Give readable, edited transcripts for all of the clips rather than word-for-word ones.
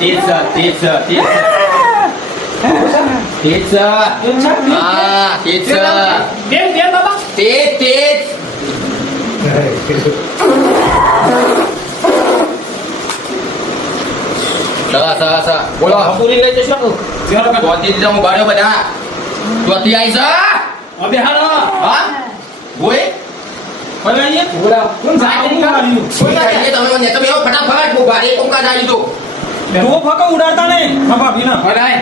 તેજ તેજ તેજ હા તેજ બેન બેન બાબા તેજ તેજ સા બોલો પૂરી લઈ જશો ચોથી દીધા હું બાળ્યો બધા ચોથી આવી છે અબે હાલો હા બોય બોલાઈએ બોલા કોણ સાહેબ તમે તમે ફટાફટ હું બારી કોકા જાઈ દો તું ફકો ઉડાડતા નહીં બાબા બીના બોલાય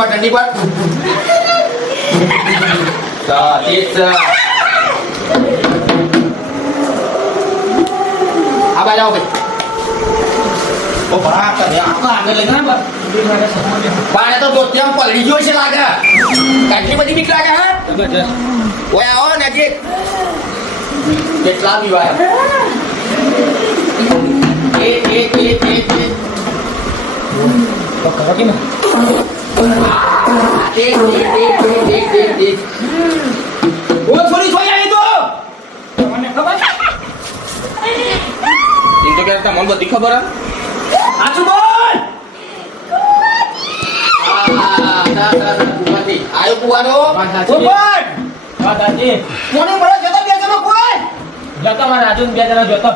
ઠંડી પર આ બાજુ આવો ઓ ભરા કરે આખા આગળ લઈ ના પાણે તો દોત્યામ પલડી ગયો છે લાગે કાટલી બધી બીક લાગે હા ઓય આવો નજીક કેટલા વિવાહ એ તો કરો કે ના ઓ થોડી સોઈ આવી તો તમને ખબર इन तो क्या मन बदी खबर है આછું બોલ आयो पुआनो ઉપર દાદાજી કોને મળે જતો બે જણો કોઈ જતો મારા રાજુ બે જણા જતો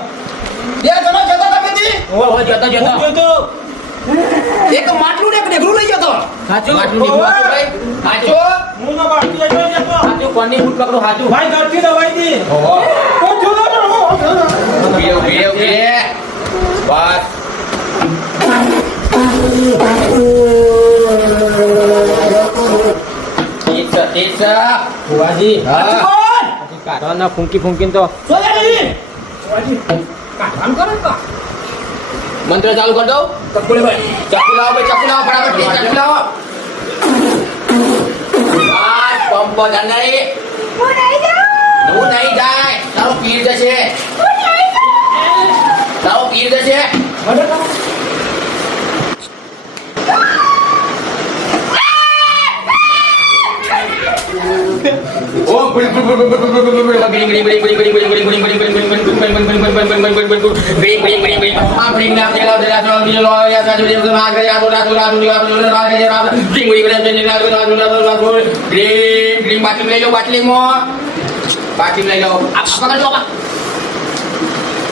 બે જણો જતો તમે દી ઓ જતો જતો એક માટલું ને એક ઢેગલું લઈ જતો સાચું માટલું ને ભાઈ સાચો હું ના બાકી જતો સાચું કોની ફૂટ પકડો સાચું ભાઈ ઘરથી દવાઈ દી ઓહો ઓ જોડો ઉભી બસ ટીચર બુવાજી હા બોલ કાઢવાના ફૂંકીને તો સોયા નહીં બુવાજી કાઢવાનું કરો તો મંત્ર ચાલુ कर दो ચક્કુ લે ભાઈ चाकू लाओ भाई चाकू लाओ फटाफट चाकू लाओ बस पंप बंद नहीं હું નહીં જાય તારો પીર જશે તારો પીર જશે ઓ બડી બાટલી લઈ લો બાટલીમાં બાટલી લઈ લો આ પકડ લો